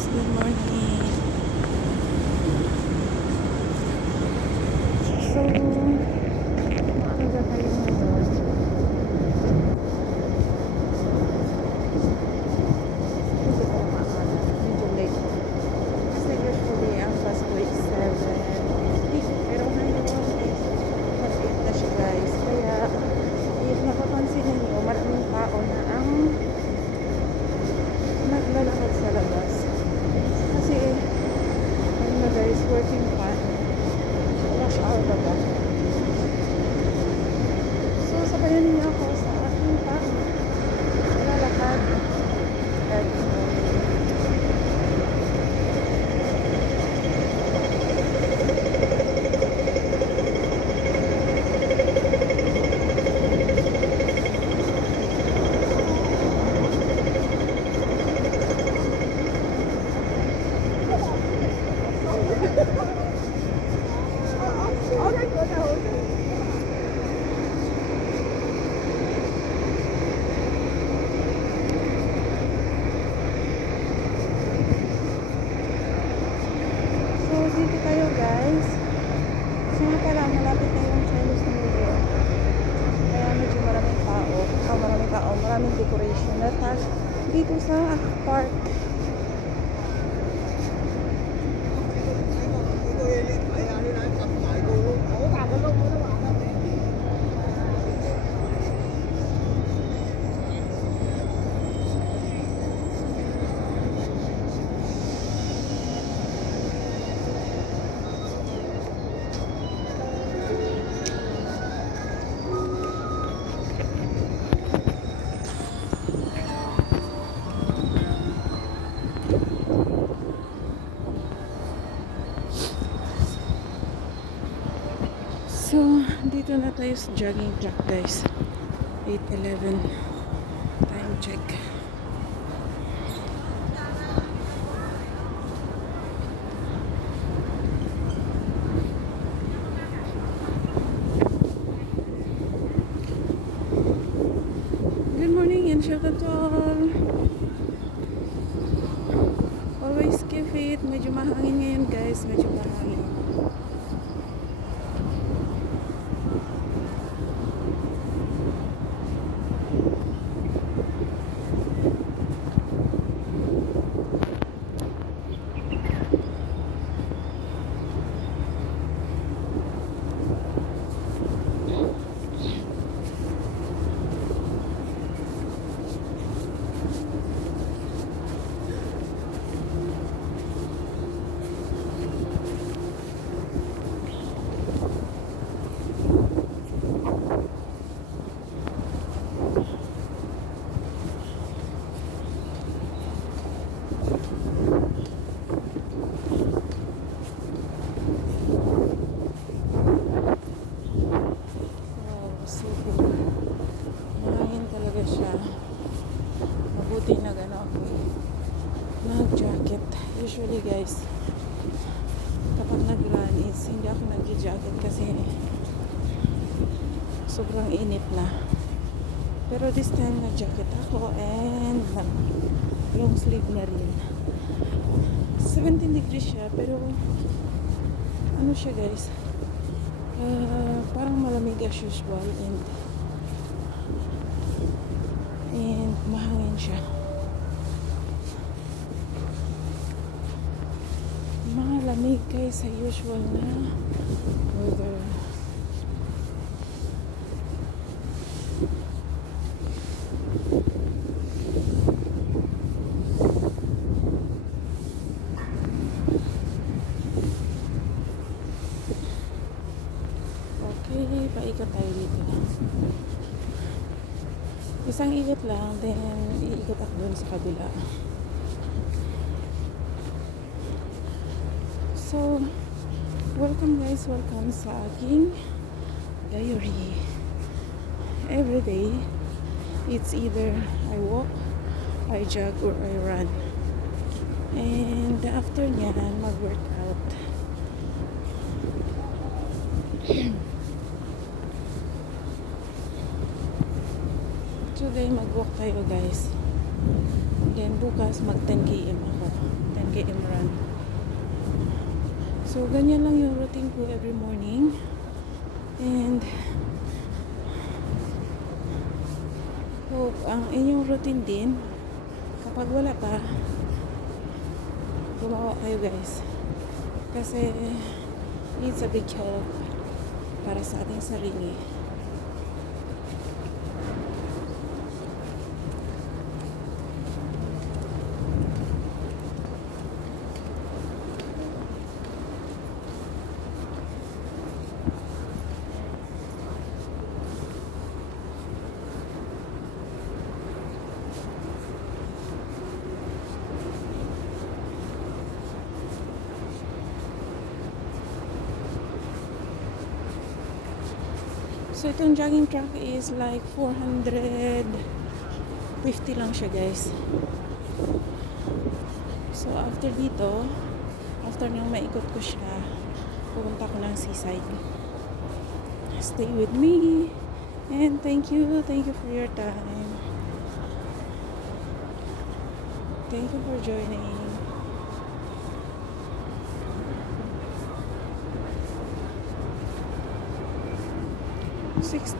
guys, good morning. So, maaga tayo ngayon. Hindi ko maaga, medyo late. Kasi usually ang bus ko is 7:50. Pero ngayon is mag-8 na siya guys. Kaya, if napapansin ninyo, maraming tao na ang naglalakad sa labas. Kasi, ayun na guys, working pa. Rush hour ba ba? So, sabayan niyo ako sa aking paglalakad. At, so, dito tayo guys. Kasi nga pala, malapit na yung Chinese New Year. Kaya medyo maraming tao. Maraming decoration na dito sa park. So, dito na tayo sa jogging track guys. 8:11. Time check. Good morning and shout out to all. Always keep fit. Medyo mahangin ngayon guys. Medyo mahangin. Mahangin talaga siya. Mabuti na gano'n ako nag-jacket. Usually guys, kapag nag-run is hindi ako nag-jacket kasi sobrang init na. Pero this time nag-jacket ako and long sleeve na rin. 17 degrees siya pero ano siya guys, parang malamig as usual and mahangin siya. Malamig guys sa usual na weather. Okay, paikot tayo dito. Isang ikot lang, then iikot ako dun sa kabila. So, welcome guys, welcome sa aking diary. Every day, it's either I walk, I jog, or I run. And after nyan, mag-workout. Today mag-walk tayo guys. Then bukas mag 10 km ako. 10 km run. So ganyan lang yung routine ko every morning. And hope ang inyong routine din, kapag wala pa, gumawa kayo guys. Kasi it's a big help para sa ating sarili. So itong jogging track is like 450 lang siya guys. So after dito, after nang maikot ko siya, pupunta ko ng seaside. Stay with me and thank you for your time. Thank you for joining.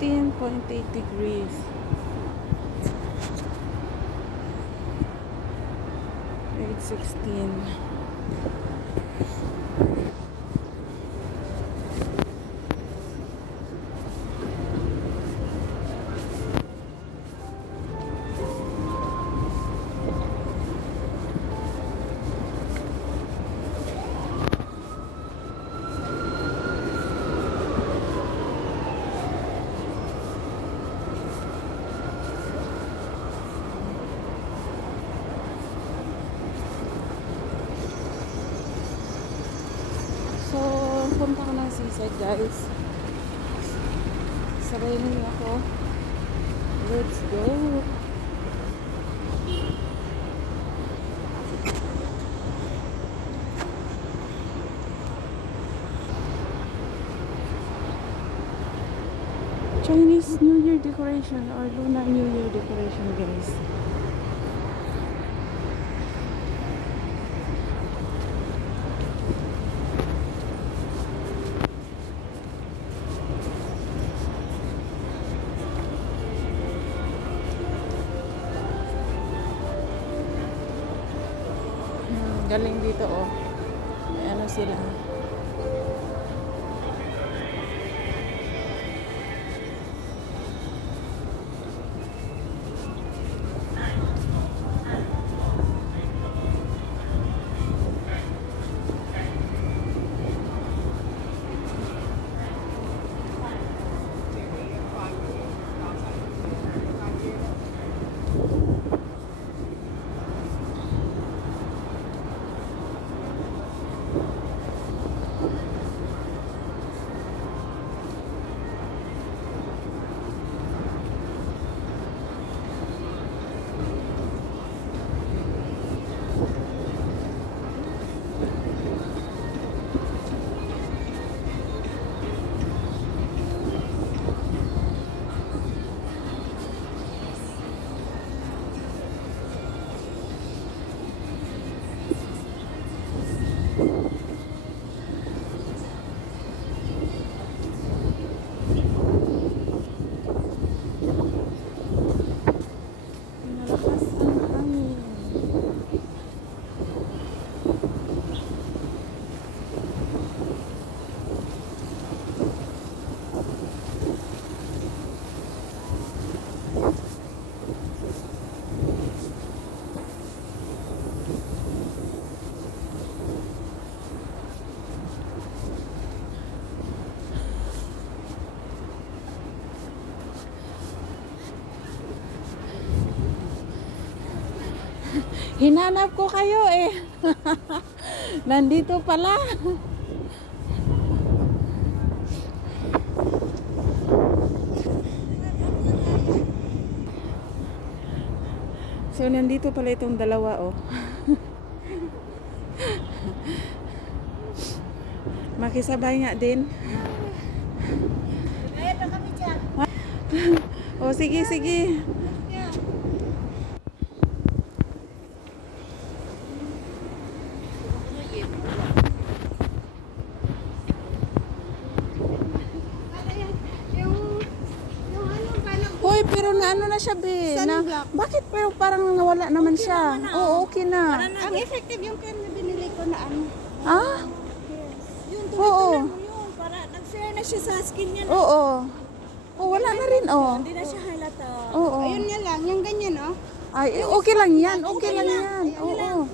.8 degrees. It's 16. So, punta ko ng seaside guys. Sabayin niyo ako. Let's go! Chinese New Year decoration or Lunar New Year decoration guys. Galing dito oh. May ano sila. Hinanap ko kayo eh. Nandito pala. So nandito pala itong dalawa oh. Makisabay nga din. Ayan na kami dyan. Oh sige sige. ano na siya, be. Na, Sunblock. bakit pero parang nawala naman siya? Oo, okay na. Ang effective yung cream na binili ko na ano. Ah? Yun, Oo. tuloy-tuloy mo yun. Para nag-fair na siya sa skin niya. Oo. Oh, wala na rin, oh. Hindi na siya halata. Oo. Ayun nga lang, yung ganyan, oh. Ay, okay lang yan. Okay lang yan. Oo.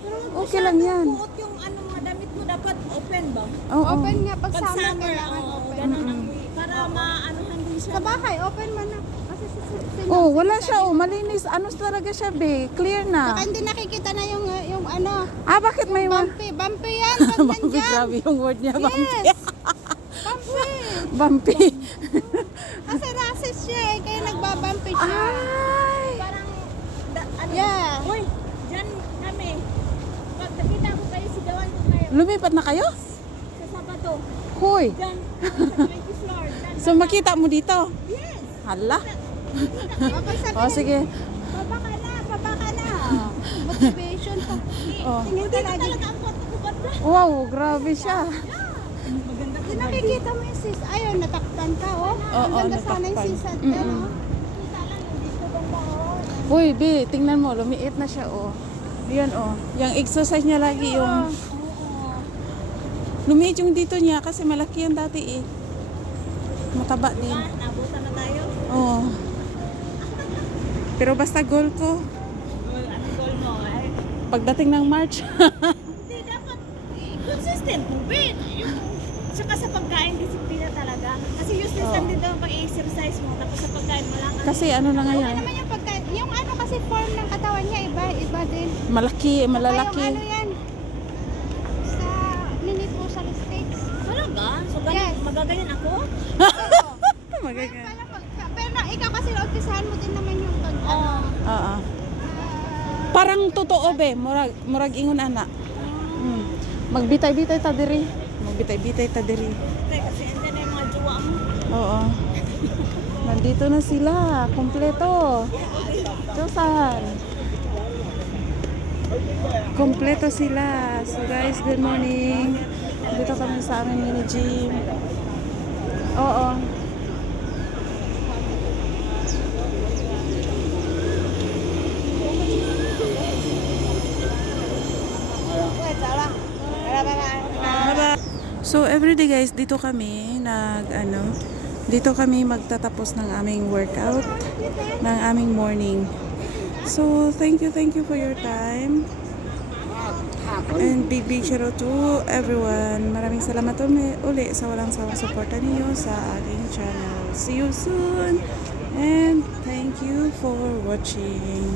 Pero Okay lang yan. Buot yung ano mga damit mo dapat open ba? Oo. Open nga pag, Pag summer, summer, kailangan oo, open. ganun ang para maanuhan din siya. Sa bahay, open man na. Kasi Oh, wala siya, oh. Malinis. Ano talaga siya, be? Clear Saka na. hindi nakikita na yung ano, Ah, bakit may bumpy. Bumpy yan, pag Bumpy, nandyan. grabe yung word niya, bumpy. Yes. Bumpy. Bumpy. Kasi racist siya eh, kaya nagbabumpy siya. Ay. Parang ano? Yeah. Uy, diyan kami. Pag nakita ko kayo, sigawan ko kayo Lumipat na kayo? sa Sabato. Hoy. Diyan, sa 20th floor. Diyan. So makita mo dito? Yes. Hala. Okay, sabi Oh, sige. baba ka na. Motivation pa. Oh. Tingin ka lagi. Talaga ang photo ko ba? Wow, grabe siya. Maganda Hindi nakikita mo yung sis. Ayun, natakpan ka, oh. Oo, Ang ganda sana yung natakpan. sis at Mm-mm. ano. kita lang dito banda oh. Hoy, be, tingnan mo, lumiit na siya, oh. Yan, oh. Yung exercise niya lagi, yung... Lumiit yung dito niya kasi malaki yan dati, eh. Mataba din. Ah, nabutan na tayo. Oo. Pero basta goal ko, Well, ano goal mo? Ay, pagdating ng March. hindi dapat consistent mo, Ben. Yung saka sa pagkain, disiplina talaga. Kasi useless lang din daw pag i-exercise mo. Tapos sa pagkain, wala ka. Kasi ano na Ano ngayon, naman yung pagka, yung ano kasi form ng katawan niya, iba din. malaki, Saka malalaki. yung ano yan, sa mini-posal states. Talaga? So, ganun, Yes. magaganyan ako? Magaga. Pero na, ikaw kasi nautisahan mo din naman yung pag, ano, Oo. Parang totoo, be. Murag ingon ana. Magbitay-bitay ta diri. Magbitay-bitay ta diri. Kasi andyan na yung mga jowa mo. Oo. Nandito na sila, kompleto. Josan. Kompleto sila. So guys, good morning. Dito kami sa aming mini gym. Oo. So everyday guys, dito kami dito kami magtatapos ng aming workout, ng aming morning. So thank you for your time. And big shout out to everyone. Maraming salamat uli sa walang sawang suporta niyo sa aking channel. See you soon. And thank you for watching.